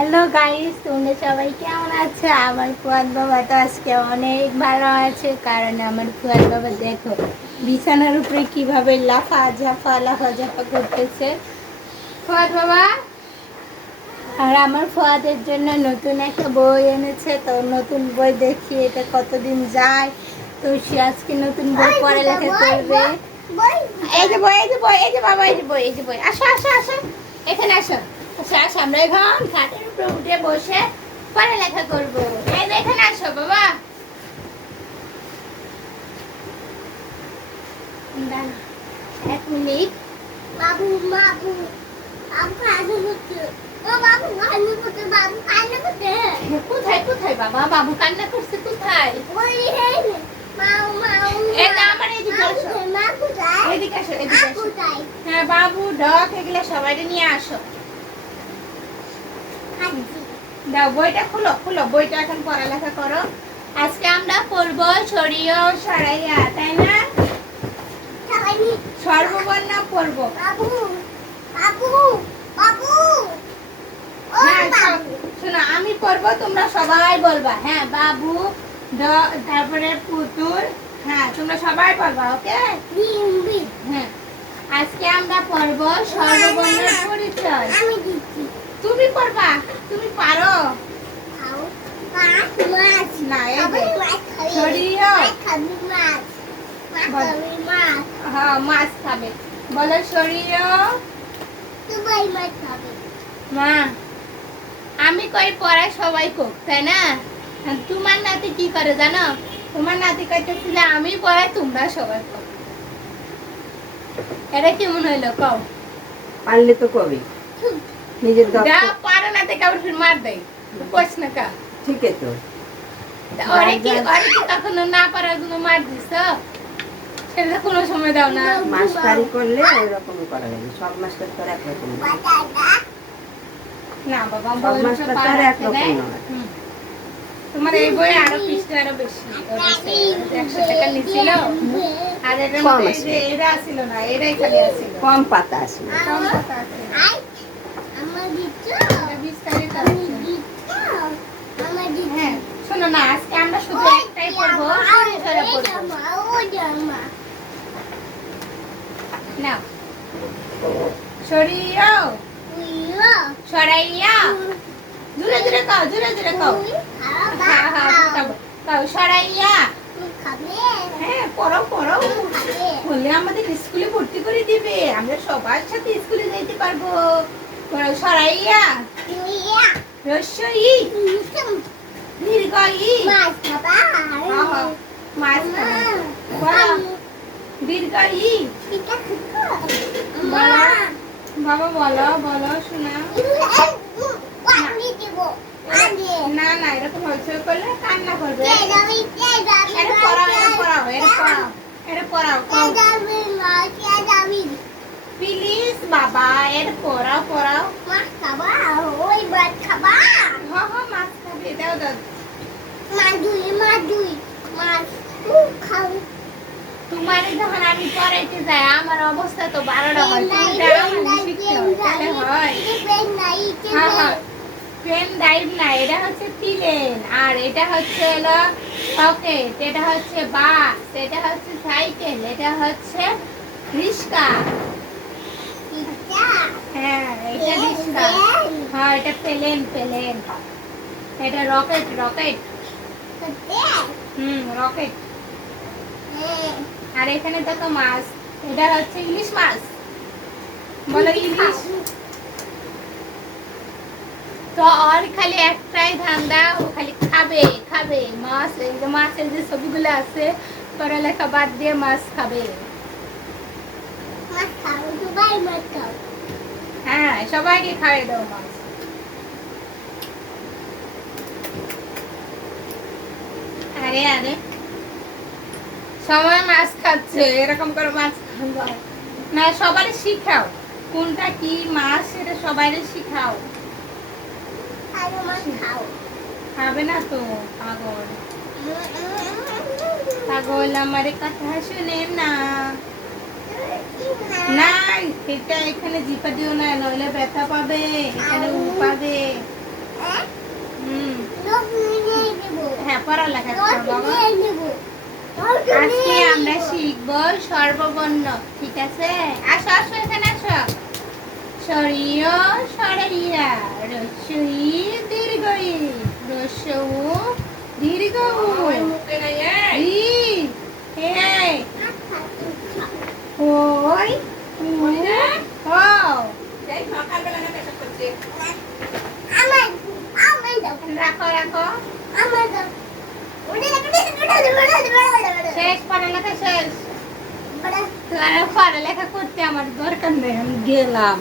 Hello guys, তোমরা সবাই কেমন আছো? আমার ফুয়াদ বাবা তো আজকে অনেক ভালো আছে, কারণ আমার ফুয়াদ বাবা দেখো বিছানার উপরে কিভাবে লাফা ঝাপা করতেছে। ফুয়াদ বাবা আর আমার ফুয়াদের জন্য নতুন একটা বই এনেছে, তো নতুন বই দেখি এটা কতদিন যায়। তো সে আজকে নতুন বই পড়ালেখা করবে। এই যে বই, এই যে বই, এই যে বাবা, এই যে বই, এই যে বই। আসো আসো আসো, এখানে আসো। আসো আসো, আমরা এখন খাটের উপরে উঠে বসে পড়ালেখা করবো। এই যে এখানে আসো বাবা। দাঁড়া, 1 মিনিট। বাবু বাবু বাবু কান্না করছে। ও বাবু কান্না করছে, বাবু কান্না করছে। কোথায় কোথায় বাবা? বাবু কান্না করছে কোথায়? ওই রে মাও মাও এই না, আমার এই যে বসো। মা কোথায়? এদিকে আসো, এদিকে আসো। কোথায়? হ্যাঁ, বাবু ডগ এগুলো সবাইকে নিয়ে আসো। হাঁটছি। দাও বইটা খুলো, খুলো বইটা, এখন পড়ালেখা করো। আজকে আমরা পড়বো সরিয় সরাইয়া, তাই না? সবাই সর্ববর্ণ পড়বো। বাবু বাবু বাবু ও হ্যাঁ, বাবু শোনো, আমি পড়বো, তোমরা সবাই বলবা। হ্যাঁ, বাবু তারপরে পুতুল। হ্যাঁ, তোমরা সবাই পড়বা, ওকে? বিম্বি হ্যাঁ, আজকে আমরা পড়বো সর্ববর্ণের পরিচয়। আমি দিচ্ছি। তুমি পড়বা, তুমি পারো। খাও মাছ মাছ না, এই খাবে যে মাছ খাবে সরিয়ে। মাছ খাবি মাছ মাছ বল। খাবি মাছ হ্যাঁ, মাছ খাবে। বলো সরিয়। সবাই মাছ খাবে। মা, আমি কই পড়ায় সবাই কোক, তাই না? আর তোমার নাতি কি করে জানো? তোমার নাতি কইতেছিল আমি পড়াই তোমরা সবাই কোক। এটা কেমন হইলো কও? পারলে তো কবি নিজের যা দপ্তর পারে না থেকে আবার ফির মার দেয়। কোচ না কা। ঠিক আছে তো ওরে কি কখনো না পারার জন্য মার দিছ? সেটা তো কোনো সময় দাও না। মাস্টারি করলে ওই রকমই করা লাগে, সব মাস্টার তো আর একরকম না। বাটাটা না বাবা, সব বই মাস্টার তো পার আর রাখতে একরকম দেয়। নয়। হুম। তোমার এই বই আরো পৃষ্ঠা আরো বেশি। 100 টাকা নিছিল। আর এটার কম মধ্যে এই আছে। যে এরা ছিল না, এরাই খালি আছিল। কম পাতা আছে। কম কথা আছে। আই আমার দিচ্ছ এটা বিস্তারিত আমি আছে। দিচ্ছ আমার দিচ্ছ হ্যাঁ, শোনো না, আজকে আমরা শুধু একটাই পড়বো, সরে পড়বো। ও জামা না, সরিয়ে উইও সরাইয়া। জোরে জোরে কও, জোরে জোরে কও। হ্যাঁ হ্যাঁ, কও সরাইয়া। খাবে হ্যাঁ, পড়ো পড়ো। খাবে বললে আমাদের স্কুলে ভর্তি করে দিবে, আমরা সবার সাথে স্কুলে যাইতে পারবো। পড়ো সরাইয়া। উইয়া রস্যই দীর্ঘই। মাছ খাবা হ্যাঁ হ্যাঁ, মাছ খাবে। বলো দীর্ঘই। এটা খাবো মা বাবা বলো, বলো শোনা। পানি দেব পানি না না, এরকম হইচই করলে কান্না করবে। কে যাবি এটা পড়াও, এটা পড়াও, এটা পড়াও, এটা পড়াও। কে যাবি মা কে যাবি প্লিজ বাবা, এটা পড়াও পড়াও। মাছ খাবা ওই মাছ খাবা হ্যাঁ হ্যাঁ, মাছ খাবে, দাও দাও। মাছ খাও তোমার যখন আমি পড়াইতে যাই, আমার অবস্থা তো 12টা হয়। তুমি যাও, আমি শিখতে হয়, তাহলে হয়। হ্যাঁ হ্যাঁ, পেন ড্রাইভ না, এটা হচ্ছে প্লেন, আর এটা হচ্ছে হলো রকেট, এটা হচ্ছে বাস, এটা হচ্ছে সাইকেল, এটা হচ্ছে রিক্সা। হ্যাঁ, এটা রিক্সা। হ্যাঁ, এটা প্লেন প্লেন। এটা রকেট রকেট। রকেট। আর এখানে দেখো মাছ, এটা হচ্ছে ইলিশ মাছ। বলো ইলিশ। তো আর খালি একটাই ধান্দা, ও খালি খাবে খাবে মাছ। এই যে মাছের যে ছবিগুলো আছে, পড়ালেখা বাদ দিয়ে মাছ খাবে। হ্যাঁ, সবাইকে খাইয়ে দাও মাছ। আরে আরে, সবাই মাছ খাচ্ছে, এরকম করে মাছ খাওয়া না। সবারই শিখাও কোনটা কি মাছ, সেটা সবাইকে শিখাও। খাবে না তো পাগল। পাগল আমার কথা শুনে না। না, এটা এখানে জিপা দিও না, নইলে ব্যথা পাবে, এখানে পাবে। পড়ালেখা তোর করো বাবা। নিয়ে নেব তোর আজকে আমরা শিখব সর্ববর্ণ, ঠিক আছে? আসো আসো এখানে আসো। সরিয় সরাইয়া রস্যই দীর্ঘই রস্যউ দীর্ঘ ওই মুখে নাই এই। এই ওই ও সেই সকালবেলা না পেশাব করছে। আমার আমার দাও রাখো রাখো। আমার দাও ওটা শেষ পড়ালেখা শেষ। বড় তোর পড়ালেখা করতে আমার দরকার নেই, আমি গেলাম।